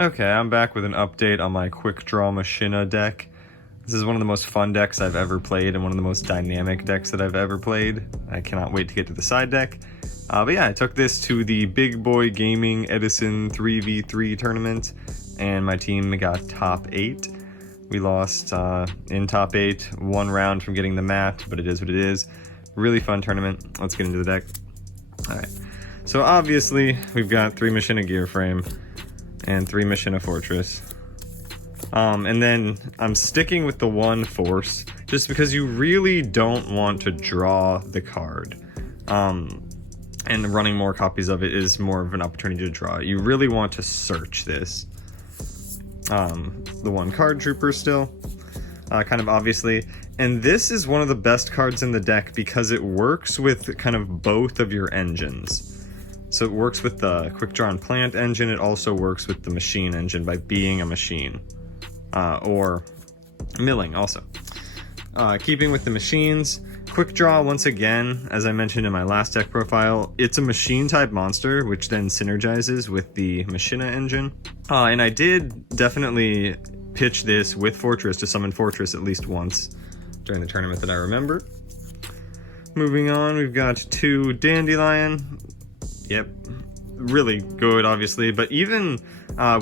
Okay, I'm back with an update on my QuickDraw Machina deck. This is one of the most fun decks I've ever played and one of the most dynamic decks that I've ever played. I cannot wait to get to the side deck. But yeah, I took this to the Big Boy Gaming Edison 3v3 tournament, and my team got top 8. We lost in top 8, one round from getting the mat, but it is what it is. Really fun tournament. Let's get into the deck. Alright, so obviously we've got 3 Machina Gear Frame and 3 Machina Fortress. And then I'm sticking with the 1 Force, just because you really don't want to draw the card. And running more copies of it is more of an opportunity to draw. You really want to search this. The 1 Card Trooper still, kind of obviously. And this is one of the best cards in the deck because it works with kind of both of your engines. So it works with the QuickDraw and Plant engine. It also works with the Machine engine by being a machine. Or milling also. Keeping with the machines, QuickDraw, once again, as I mentioned in my last deck profile, it's a machine type monster, which then synergizes with the Machina engine. And I did definitely pitch this with Fortress to summon Fortress at least once during the tournament that I remember. Moving on, we've got 2 Dandelion. Yep, really good, obviously, but even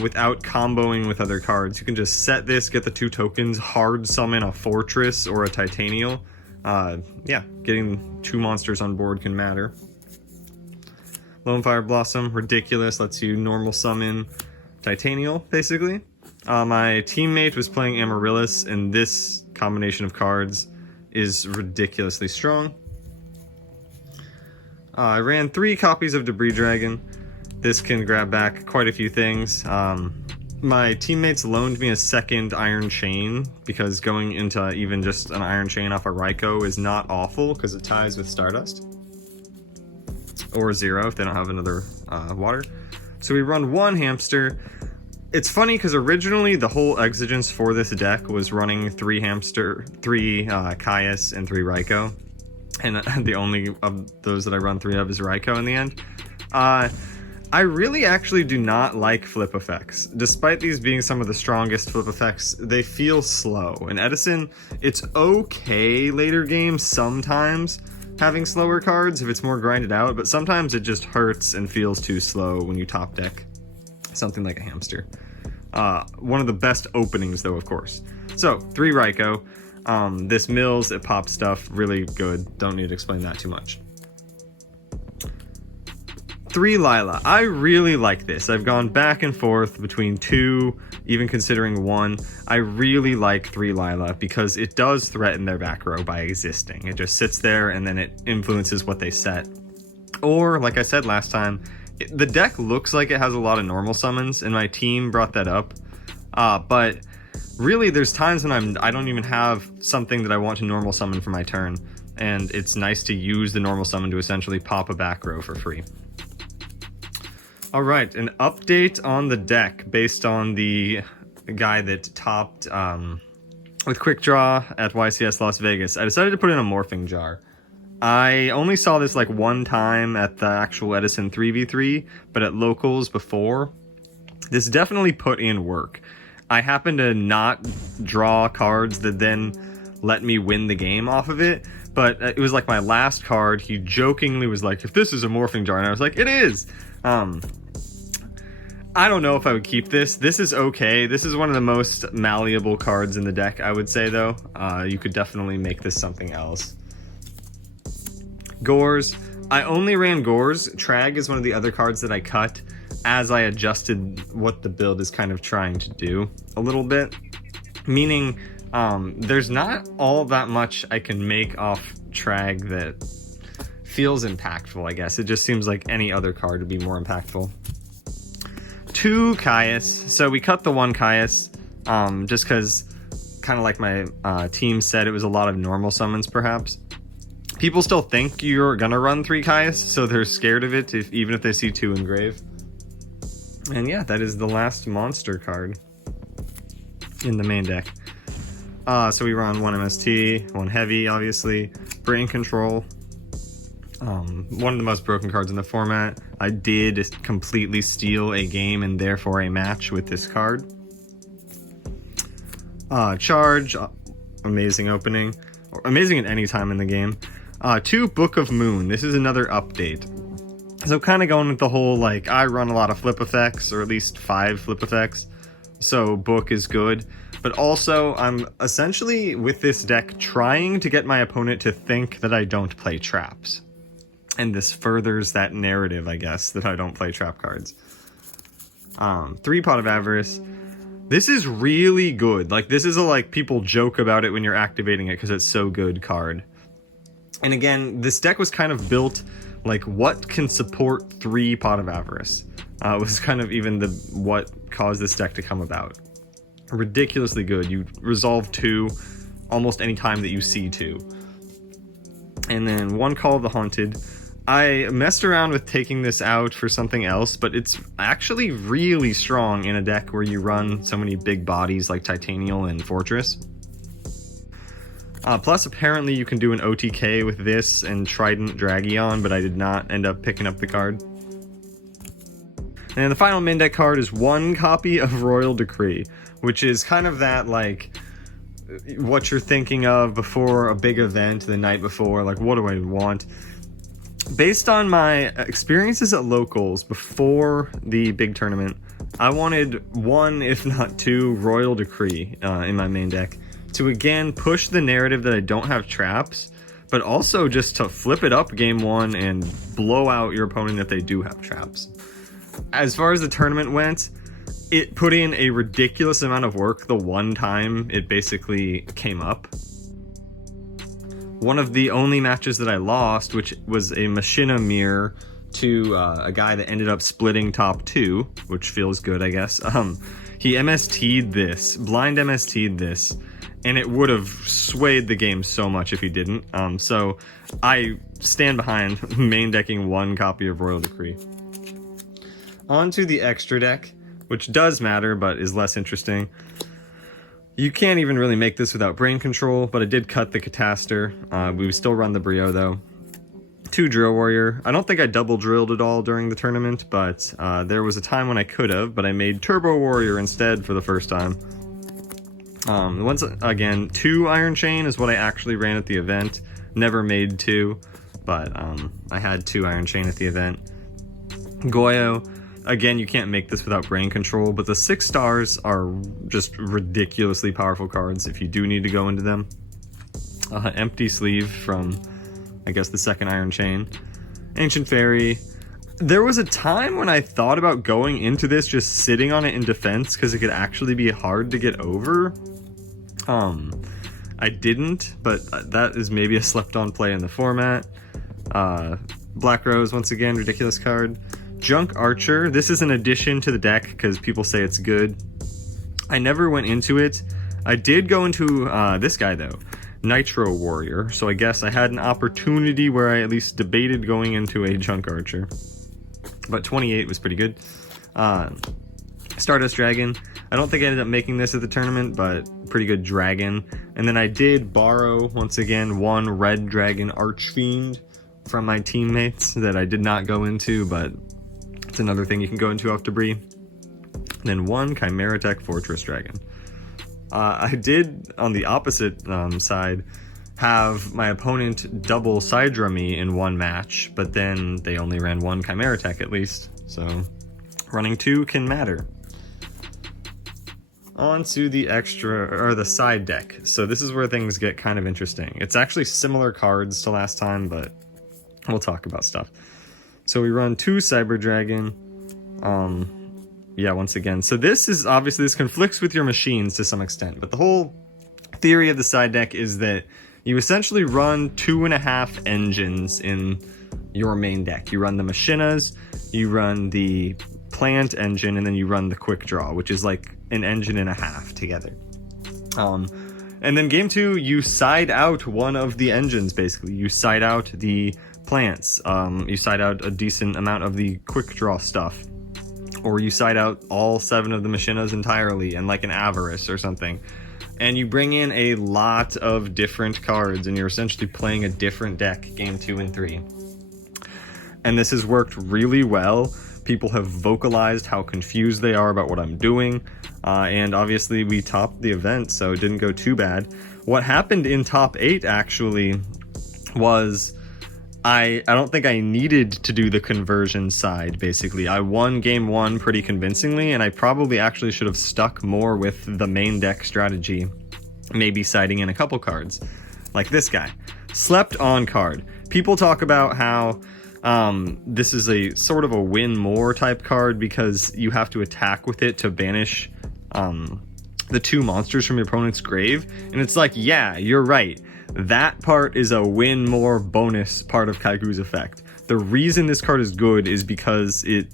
without comboing with other cards, you can just set this, get the 2 tokens, hard summon a Fortress or a Titanial. Yeah, getting 2 monsters on board can matter. Lone Fire Blossom, ridiculous, lets you normal summon Titanial, basically. My teammate was playing Amaryllis, and this combination of cards is ridiculously strong. I ran 3 copies of Debris Dragon. This can grab back quite a few things. My teammates loaned me a 2nd Iron Chain because going into even just an Iron Chain off a Raikou is not awful because it ties with Stardust. Or 0 if they don't have another water. So we run 1 Hamster. It's funny because originally the whole exigence for this deck was running 3 Hamster, 3 Caius, and 3 Raikou. And the only of those that I run 3 of is Raikou in the end. I really actually do not like flip effects. Despite these being some of the strongest flip effects, they feel slow. In Edison, it's okay later game sometimes having slower cards if it's more grinded out, but sometimes it just hurts and feels too slow when you top deck something like a Hamster. One of the best openings though, of course. So, 3 Raikou. This mills, it pops stuff, really good. Don't need to explain that too much. 3 Lila. I really like this. I've gone back and forth between 2, even considering 1. I really like 3 Lila because it does threaten their back row by existing. It just sits there and then it influences what they set. Or, like I said last time, the deck looks like it has a lot of normal summons, and my team brought that up. But really, there's times when I don't even have something that I want to normal summon for my turn, and it's nice to use the normal summon to essentially pop a back row for free. Alright, an update on the deck based on the guy that topped with QuickDraw at YCS Las Vegas. I decided to put in a morphing jar. I only saw this like 1 time at the actual Edison 3v3, but at locals before. This definitely put in work. I happened to not draw cards that then let me win the game off of it, but it was like my last card. He jokingly was like, if this is a morphing jar, and I was like, it is! I don't know if I would keep this. This is okay. This is one of the most malleable cards in the deck, I would say, though. You could definitely make this something else. Gores. I only ran Gores. Trag is one of the other cards that I cut as I adjusted what the build is kind of trying to do a little bit. Meaning, there's not all that much I can make off Trag that feels impactful, I guess. It just seems like any other card would be more impactful. 2 Caius. So we cut the 1 Caius, just because, kind of like my team said, it was a lot of normal summons, perhaps. People still think you're gonna run 3 Caius, so they're scared of it, even if they see 2 engraved. And yeah, that is the last monster card in the main deck. So we run 1 MST, 1 Heavy, obviously, Brain Control, One of the most broken cards in the format. I did completely steal a game and therefore a match with this card. Charge, amazing opening, amazing at any time in the game. 2, Book of Moon. This is another update. So kind of going with the whole, like, I run a lot of flip effects, or at least 5 flip effects, so Book is good. But also, I'm essentially, with this deck, trying to get my opponent to think that I don't play traps. And this furthers that narrative, I guess, that I don't play trap cards. 3, Pot of Avarice. This is really good. Like, this is a, like, people joke about it when you're activating it because it's so good card. And again, this deck was kind of built, like, what can support 3 Pot of Avarice? Was kind of even what caused this deck to come about. Ridiculously good. You resolve 2 almost any time that you see 2. And then 1 Call of the Haunted. I messed around with taking this out for something else, but it's actually really strong in a deck where you run so many big bodies like Titanial and Fortress. Plus, apparently you can do an OTK with this and Trident Dragion, but I did not end up picking up the card. And the final main deck card is 1 copy of Royal Decree, which is kind of that, like, what you're thinking of before a big event the night before, like, what do I want? Based on my experiences at locals before the big tournament, I wanted 1, if not 2, Royal Decree in my main deck to again push the narrative that I don't have traps, but also just to flip it up game 1 and blow out your opponent if they do have traps. As far as the tournament went, it put in a ridiculous amount of work the one time it basically came up. One of the only matches that I lost, which was a Machina mirror to a guy that ended up splitting top 2, which feels good, I guess. He MST'd this, blind MST'd this, and it would have swayed the game so much if he didn't. So I stand behind main decking 1 copy of Royal Decree. On to the extra deck, which does matter, but is less interesting. You can't even really make this without brain control, but I did cut the Cataster. We would still run the Brio, though. 2 Drill Warrior. I don't think I double drilled at all during the tournament, but there was a time when I could have, but I made Turbo Warrior instead for the first time. Once again, 2 Iron Chain is what I actually ran at the event. Never made 2, but I had 2 Iron Chain at the event. Yugioh. Again, you can't make this without brain control, but the 6 stars are just ridiculously powerful cards if you do need to go into them. Empty Sleeve from, I guess, the 2nd Iron Chain. Ancient Fairy. There was a time when I thought about going into this just sitting on it in defense because it could actually be hard to get over. I didn't, but that is maybe a slept-on play in the format. Black Rose, once again, ridiculous card. Junk Archer. This is an addition to the deck because people say it's good. I never went into it. I did go into this guy, though. Nitro Warrior. So I guess I had an opportunity where I at least debated going into a Junk Archer. But 28 was pretty good. Stardust Dragon. I don't think I ended up making this at the tournament, but pretty good dragon. And then I did borrow, once again, 1 Red Dragon Archfiend from my teammates that I did not go into, but it's another thing you can go into off debris. And then 1 Chimera Tech Fortress Dragon. I did, on the opposite side, have my opponent double Sidra me in 1 match, but then they only ran 1 Chimera Tech at least, so running 2 can matter. On to the extra, or the side deck. So this is where things get kind of interesting. It's actually similar cards to last time, but we'll talk about stuff. So we run 2 Cyber Dragon. Yeah, once again. So this is, obviously, this conflicts with your machines to some extent, but the whole theory of the side deck is that you essentially run 2.5 engines in your main deck. You run the Machinas, you run the Plant engine, and then you run the QuickDraw, which is like an engine and a half together. And then game 2, you side out one of the engines, basically. You side out the plants, you side out a decent amount of the QuickDraw stuff, or you side out all 7 of the Machinas entirely and like an Avarice or something, and you bring in a lot of different cards, and you're essentially playing a different deck game 2 and 3. and this has worked really well. People have vocalized how confused they are about what I'm doing, and obviously we topped the event, so it didn't go too bad. What happened in top 8 actually was I don't think I needed to do the conversion side, basically. I won game 1 pretty convincingly, and I probably actually should have stuck more with the main deck strategy, maybe siding in a couple cards, like this guy. Slept on card. People talk about how this is a sort of a win more type card because you have to attack with it to banish the 2 monsters from your opponent's grave, and it's like, yeah, you're right. That part is a win more bonus part of Kaiku's effect. The reason this card is good is because it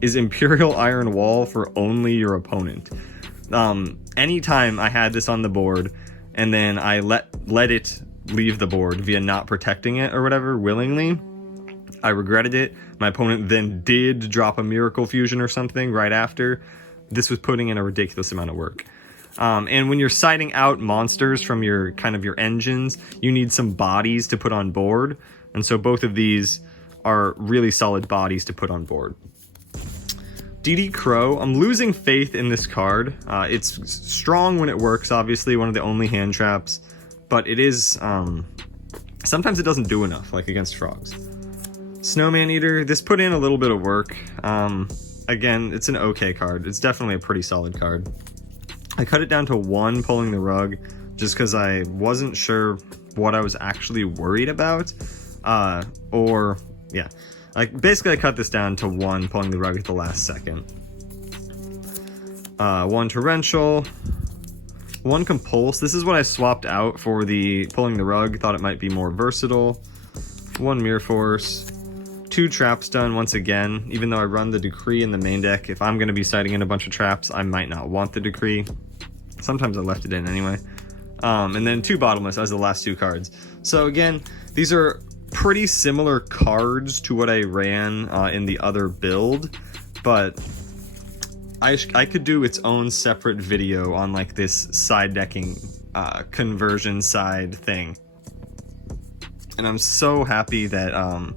is Imperial Iron Wall for only your opponent. Anytime I had this on the board and then I let it leave the board via not protecting it or whatever willingly, I regretted it. My opponent then did drop a Miracle Fusion or something right after. This was putting in a ridiculous amount of work. And when you're siding out monsters from your engines, you need some bodies to put on board. And so both of these are really solid bodies to put on board. DD Crow, I'm losing faith in this card. It's strong when it works, obviously, one of the only hand traps. But it is, sometimes it doesn't do enough, like against frogs. Snowman Eater, this put in a little bit of work. Again, it's an okay card. It's definitely a pretty solid card. I cut it down to 1 pulling the rug just because I wasn't sure what I was actually worried about. Basically I cut this down to 1 pulling the rug at the last second. 1 Torrential, 1 Compulse. This is what I swapped out for the pulling the rug. Thought it might be more versatile. 1 Mirror Force. 2 traps done once again. Even though I run the Decree in the main deck, if I'm going to be siding in a bunch of traps, I might not want the Decree. Sometimes I left it in anyway. And then 2 Bottomless as the last 2 cards. So again, these are pretty similar cards to what I ran in the other build, but I could do its own separate video on like this side decking conversion side thing. And I'm so happy that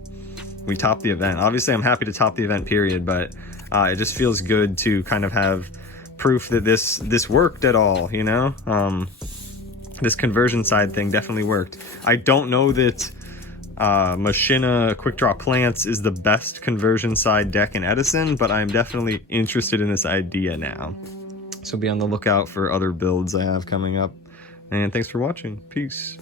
we topped the event. Obviously I'm happy to top the event, period, but it just feels good to kind of have proof that this worked at all, you know? This conversion side thing definitely worked. I don't know that Machina QuickDraw Plants is the best conversion side deck in Edison, but I'm definitely interested in this idea now. So be on the lookout for other builds I have coming up. And thanks for watching. Peace.